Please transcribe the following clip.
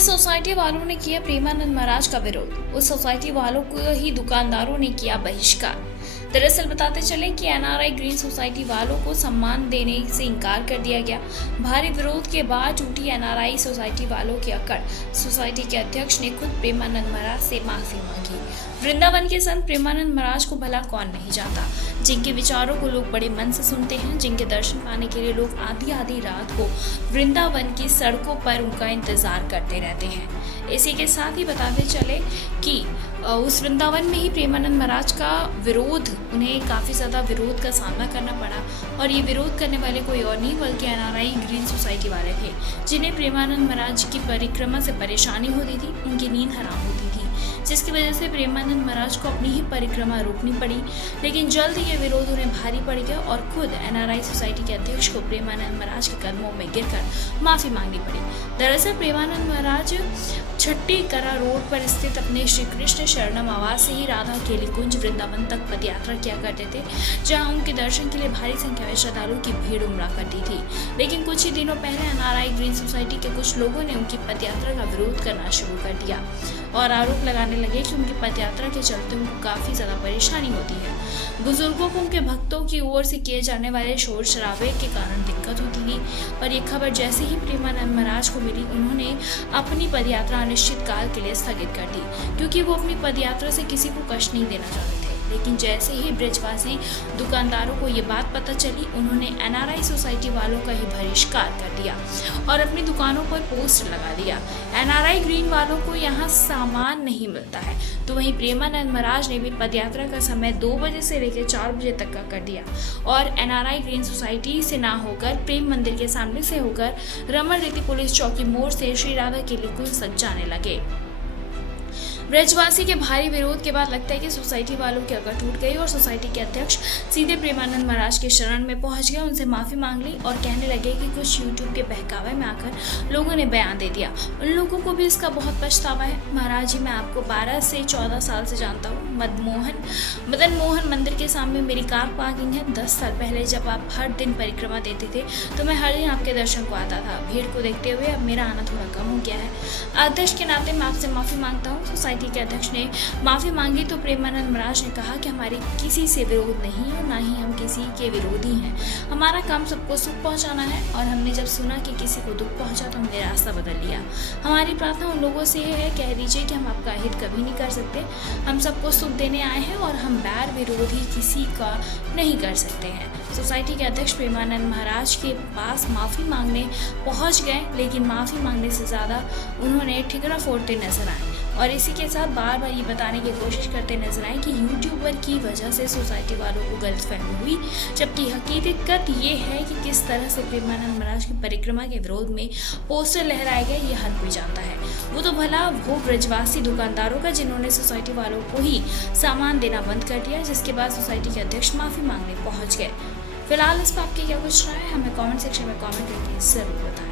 जिस सोसाइटी वालों ने किया प्रेमानंद महाराज का विरोध, उस सोसाइटी वालों को ही दुकानदारों ने किया बहिष्कार। दरअसल बताते चले कि एनआरआई ग्रीन सोसाइटी वालों को सम्मान देने से इनकार कर दिया गया। भारी विरोध के बाद टूटी एनआरआई सोसाइटी वालों की अकड़। सोसाइटी के अध्यक्ष ने खुद प्रेमानंद महाराज से माफी मांगी। वृंदावन के संत प्रेमानंद महाराज को भला कौन नहीं जानता, जिनके विचारों को लोग बड़े मन से सुनते हैं, जिनके दर्शन पाने के लिए लोग आधी रात को वृंदावन की सड़कों पर उनका इंतजार करते रहते हैं। इसी के साथ ही बताते चले कि उस वृंदावन में ही प्रेमानंद महाराज का विरोध, उन्हें काफ़ी ज़्यादा विरोध का सामना करना पड़ा। और ये विरोध करने वाले कोई और नहीं बल्कि एनआरआई ग्रीन सोसाइटी वाले थे, जिन्हें प्रेमानंद महाराज की परिक्रमा से परेशानी होती थी, उनकी नींद हराम होती थी, जिसकी वजह से प्रेमानंद महाराज को अपनी ही परिक्रमा रोकनी पड़ी। लेकिन जल्द ही ये विरोध उन्हें भारी पड़ गया और खुद एनआरआई सोसाइटी के अध्यक्ष को प्रेमानंद महाराज के कदमों में गिरकर माफी मांगनी पड़ी। दरअसल प्रेमानंद महाराज छट्टी करा रोड पर स्थित अपने श्री कृष्ण शरणम आवास से ही राधा केली कुंज वृंदावन तक पदयात्रा किया करते थे, जहां उनके दर्शन के लिए भारी संख्या में श्रद्धालुओं की भीड़ उमड़ा करती थी। लेकिन कुछ ही दिनों पहले एनआरआई ग्रीन सोसाइटी के कुछ लोगों ने उनकी पदयात्रा का विरोध करना शुरू कर दिया और आरोप लगाने लगे कि उनकी पदयात्रा के चलते उनको काफी ज्यादा परेशानी होती है। बुजुर्गों को उनके भक्तों की ओर से किए जाने वाले शोर शराबे के कारण दिक्कत होती थी। और ये खबर जैसे ही प्रेमानंद महाराज को मिली, उन्होंने अपनी पदयात्रा अनिश्चित काल के लिए स्थगित कर दी, क्योंकि वो अपनी पदयात्रा से किसी को कष्ट नहीं देना चाहते थे। लेकिन जैसे ही ब्रजवासी दुकानदारों को ये बात पता चली, उन्होंने एनआरआई सोसाइटी वालों का ही बहिष्कार कर दिया और अपनी दुकानों पर पोस्टर लगा दिया। एनआरआई ग्रीन वालों को यहाँ सामान नहीं मिलता है, तो वहीं प्रेमानंद महाराज ने भी पदयात्रा का समय 2 बजे से लेकर 4 बजे तक का कर दिया और एनआरआई ग्रीन सोसाइटी से ना होकर प्रेम मंदिर के सामने से होकर रमन रीति पुलिस चौकी मोड़ से श्री राधा केली कुंज तक जाने लगे। ब्रजवासी के भारी विरोध के बाद लगता है कि सोसाइटी वालों की अकड़ टूट गई और सोसाइटी के अध्यक्ष सीधे प्रेमानंद महाराज के शरण में पहुंच गए, उनसे माफी मांग ली और कहने लगे कि कुछ यूट्यूब के बहकावे में आकर लोगों ने बयान दे दिया। उन लोगों को भी इसका बहुत पछतावा है। महाराज जी, मैं आपको 12 से 14 साल से जानता हूँ। मदन मोहन मंदिर के सामने मेरी कार पार्किंग है। 10 साल पहले जब आप हर दिन परिक्रमा देते थे तो मैं हर दिन आपके दर्शन को आता था। भीड़ को देखते हुए अब मेरा आना थोड़ा कम हो गया है। अध्यक्ष के नाते मैं आपसे माफी मांगता हूँ। सोसाइटी के अध्यक्ष ने माफी मांगी तो प्रेमानंद महाराज ने कहा कि हमारी किसी से विरोध नहीं और ना ही हम किसी के विरोधी हैं। हमारा काम सबको सुख पहुंचाना है और हमने जब सुना कि किसी को दुख पहुंचा तो हमने रास्ता बदल लिया। हमारी प्रार्थना उन लोगों से है, कह दीजिए कि हम आपका हित कभी नहीं कर सकते। हम सबको सुख देने आए हैं और हम बैर विरोधी किसी का नहीं कर सकते हैं। सोसाइटी के अध्यक्ष प्रेमानंद महाराज के पास माफी मांगने पहुंच गए, लेकिन माफी मांगने से ज्यादा उन्होंने ठिकरा फोड़ते नजर आए और इसी के साथ बार बार ये बताने की कोशिश करते नजर आए कि यूट्यूबर की वजह से सोसाइटी वालों को गलतफहमी हुई, जबकि हकीकत ये है कि किस तरह से प्रेमानंद महाराज की परिक्रमा के विरोध में पोस्टर लहराए गए, ये हर कोई जानता है। वो तो भला वो ब्रजवासी दुकानदारों का, जिन्होंने सोसाइटी वालों को ही सामान देना बंद कर दिया, जिसके बाद सोसाइटी के अध्यक्ष माफी मांगने पहुंच गए। फिलहाल इस पर आपकी क्या कुछ राय है, हमें कमेंट सेक्शन में कमेंट करके जरूर बताएं।